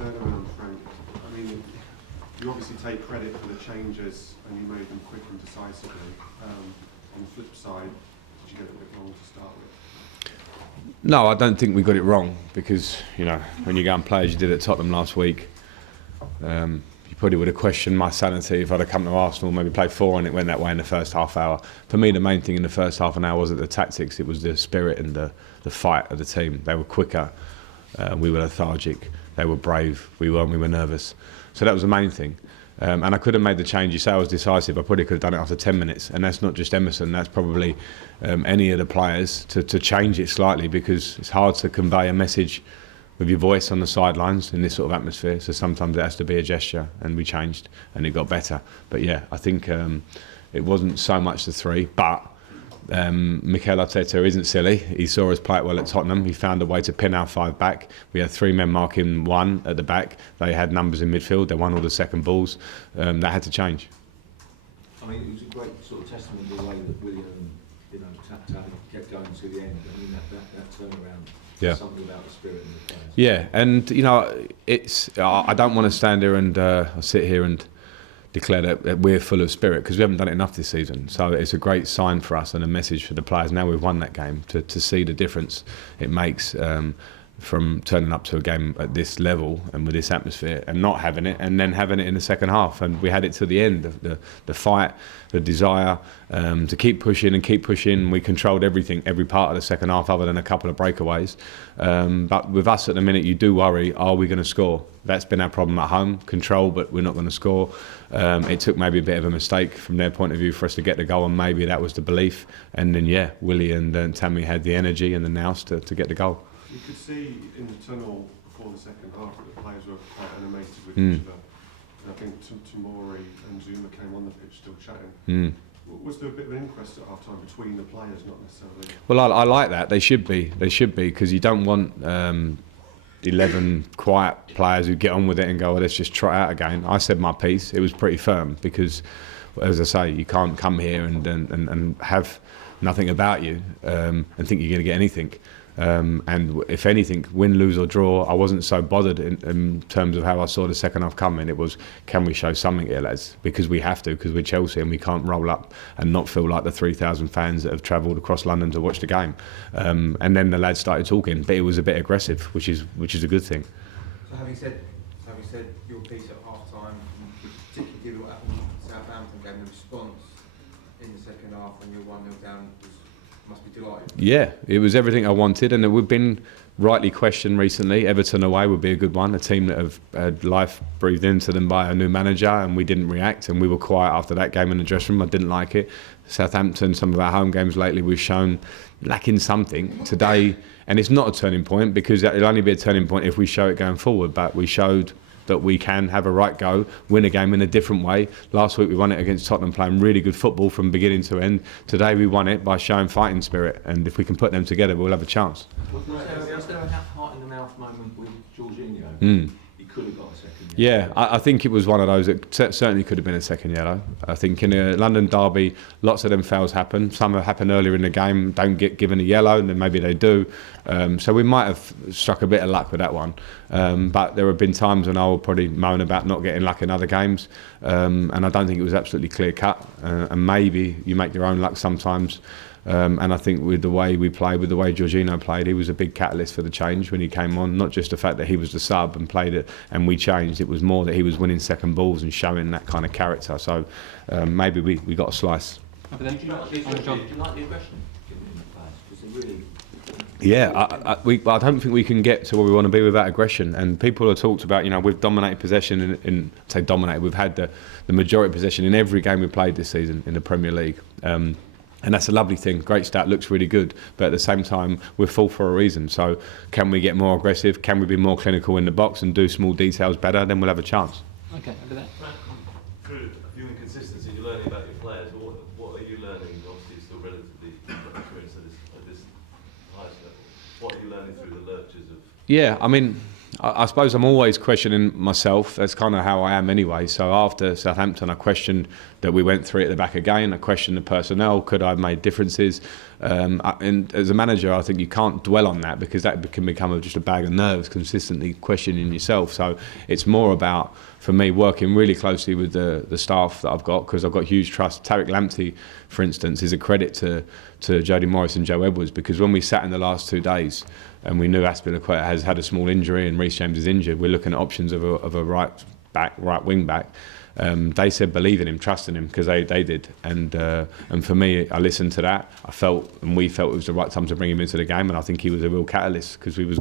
turnaround, Frank. I mean, you obviously take credit for the changes and you made them quick and decisively. On the flip side, did you get it a bit wrong to start with? No, I don't think we got it wrong because, when you go and play as you did at Tottenham last week, you probably would have questioned my sanity if I'd have come to Arsenal, maybe played 4 and it went that way in the first half hour. For me, the main thing in the first half an hour wasn't the tactics, it was the spirit and the fight of the team. They were quicker, we were lethargic, they were brave, we weren't, we were nervous. So that was the main thing. And I could have made the change. You say I was decisive. I probably could have done it after 10 minutes. And that's not just Emerson. That's probably any of the players to change it slightly because it's hard to convey a message with your voice on the sidelines in this sort of atmosphere. So sometimes it has to be a gesture. And we changed and it got better. But yeah, I think it wasn't so much the 3. But Mikel Arteta isn't silly. He saw us play it well at Tottenham. He found a way to pin our 5 back. We had 3 men marking 1 at the back. They had numbers in midfield. They won all the second balls. That had to change. I mean, it was a great sort of testament to the way that William, Tammy kept going to the end. I mean, that turnaround. Yeah. Something about the spirit in the players. Yeah, and it's. I don't want to stand here and sit here and declare that we're full of spirit because we haven't done it enough this season. So it's a great sign for us and a message for the players. Now we've won that game to see the difference it makes from turning up to a game at this level and with this atmosphere and not having it and then having it in the second half. And we had it to the end, the fight, the desire to keep pushing and keep pushing. We controlled everything, every part of the second half other than a couple of breakaways. But with us at the minute, you do worry, are we going to score? That's been our problem at home, control, but we're not going to score. It took maybe a bit of a mistake from their point of view for us to get the goal, and maybe that was the belief. And then, yeah, Willie and Tammy had the energy and the nous to get the goal. You could see in the tunnel before the second half that the players were quite animated with each other. And I think Tomori and Zuma came on the pitch still chatting. Was there a bit of an inquest at half time between the players, not necessarily? Well, I like that. They should be, because you don't want 11 quiet players who get on with it and go, well, let's just try it out again. I said my piece. It was pretty firm because, as I say, you can't come here and have nothing about you and think you're going to get anything. And if anything, win, lose or draw, I wasn't so bothered in terms of how I saw the second half coming. It was, can we show something here, lads? Because we have to, because we're Chelsea and we can't roll up and not feel like the 3,000 fans that have travelled across London to watch the game. And then the lads started talking, but it was a bit aggressive, which is a good thing. So having said your piece at half time, particularly given what happened in Southampton game, the response in the second half when you're 1-0 down must be delighted. Yeah, it was everything I wanted, and we've been rightly questioned recently. Everton away would be a good one, a team that have had life breathed into them by a new manager, and we didn't react, and we were quiet after that game in the dressing room. I didn't like it. Southampton, some of our home games lately, we've shown lacking something today, and it's not a turning point because it'll only be a turning point if we show it going forward, but we showed that we can have a right go, win a game in a different way. Last week we won it against Tottenham playing really good football from beginning to end. Today we won it by showing fighting spirit, and if we can put them together we'll have a chance. Was there a heart in the mouth moment with Jorginho? He could have got a second yellow. Yeah, I think it was one of those that certainly could have been a second yellow. I think in a London derby, lots of them fouls happen. Some have happened earlier in the game, don't get given a yellow, and then maybe they do. So we might have struck a bit of luck with that one. But there have been times when I will probably moan about not getting luck in other games. And I don't think it was absolutely clear cut. And maybe you make your own luck sometimes. And I think with the way we played, with the way Jorginho played, he was a big catalyst for the change when he came on. Not just the fact that he was the sub and played it and we changed, it was more that he was winning second balls and showing that kind of character. So maybe we got a slice. But then, do you like the aggression given in the players? Because they really... Yeah, I don't think we can get to where we want to be without aggression. And people have talked about, we've dominated possession we've had the majority possession in every game we played this season in the Premier League. And that's a lovely thing. Great stat, looks really good. But at the same time, we're full for a reason. So can we get more aggressive? Can we be more clinical in the box and do small details better? Then we'll have a chance. Okay, over there. Through a few inconsistencies, you're learning about your players. What are you learning? Obviously, you're still relatively experienced at this highest level. What are you learning through the lurches of... Yeah, I mean, I suppose I'm always questioning myself. That's kind of how I am anyway. So after Southampton, I questioned that we went 3 at the back again. I questioned the personnel. Could I have made differences? And as a manager, I think you can't dwell on that because that can become just a bag of nerves, consistently questioning yourself. So it's more about, for me, working really closely with the staff that I've got, because I've got huge trust. Tarek Lamptey, for instance, is a credit to Jody Morris and Joe Edwards, because when we sat in the last 2 days and we knew Aspilicueta has had a small injury and Reece James is injured, we're looking at options of a right wing back. They said believe in him, trust in him, because they did, and for me, I listened to that. I felt, and we felt, it was the right time to bring him into the game, and I think he was a real catalyst, because we were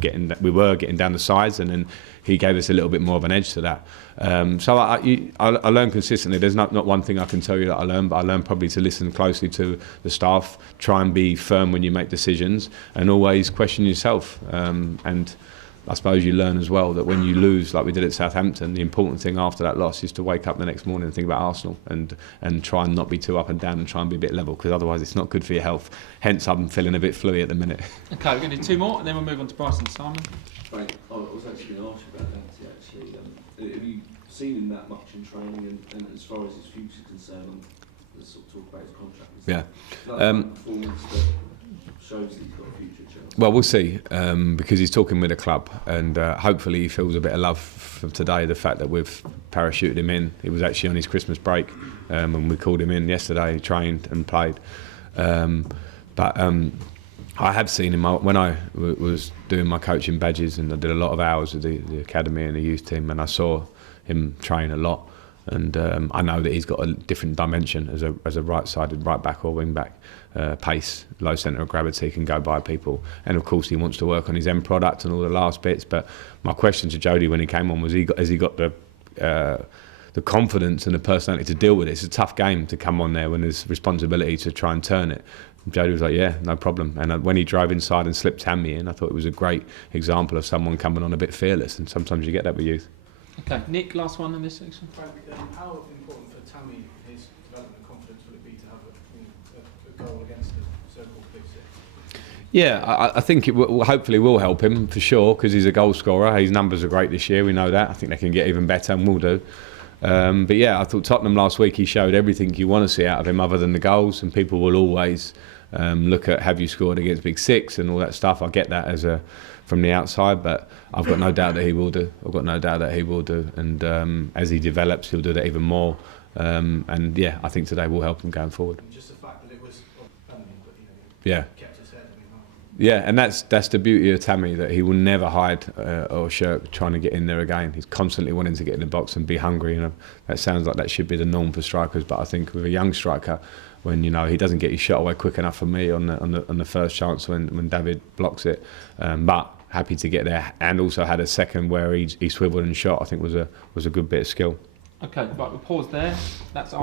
getting down the sides, and then he gave us a little bit more of an edge to that. So I learn consistently. There's not one thing I can tell you that I learned, but I learned probably to listen closely to the staff, try and be firm when you make decisions, and always question yourself. And I suppose you learn as well that when you lose, like we did at Southampton, the important thing after that loss is to wake up the next morning and think about Arsenal, and try and not be too up and down, and try and be a bit level, because otherwise it's not good for your health. Hence, I'm feeling a bit fluey at the minute. Okay, we're going to do 2 more and then we'll move on to Bryson. Simon? Right. I was actually going to ask you about Lamptey, actually. Have you seen him that much in training, and as far as his future is concerned, let's sort of talk about his contract. Yeah. That performance that shows that he's got a future at Chelsea. Well, we'll see, because he's talking with the club, and hopefully he feels a bit of love for today, the fact that we've parachuted him in. He was actually on his Christmas break, and we called him in yesterday. He trained and played. But I have seen him when I was doing my coaching badges, and I did a lot of hours with the academy and the youth team, and I saw him train a lot. And I know that he's got a different dimension as a right-sided right back or wing back. Pace, low centre of gravity, can go by people, and of course he wants to work on his end product and all the last bits. But my question to Jody when he came on was, has he got the confidence and the personality to deal with it? It's a tough game to come on there when there's responsibility to try and turn it. And Jody was like, yeah, no problem. And when he drove inside and slipped Tammy in, I thought it was a great example of someone coming on a bit fearless, and sometimes you get that with youth. Okay, Nick, last one in this section. Frank, how important for Tammy, his development confidence, will it be to have a goal against the so-called Big Six? Yeah, I think it hopefully will help him for sure, because he's a goal scorer. His numbers are great this year, we know that. I think they can get even better, and will do. But yeah, I thought Tottenham last week, he showed everything you want to see out of him other than the goals, and people will always look at, have you scored against Big Six and all that stuff. I get that from the outside, but I've got no doubt that he will do. And as he develops, he'll do that even more. And yeah, I think today will help him going forward. And just the fact that it was Tammy, but yeah. Kept his head. Yeah, and that's the beauty of Tammy, that he will never hide or shirk trying to get in there again. He's constantly wanting to get in the box and be hungry. You know, that sounds like that should be the norm for strikers, but I think with a young striker, when he doesn't get his shot away quick enough for me on the first chance when David blocks it, but happy to get there, and also had a second where he swiveled and shot. I think was a good bit of skill. Okay, right, we'll pause there. That's our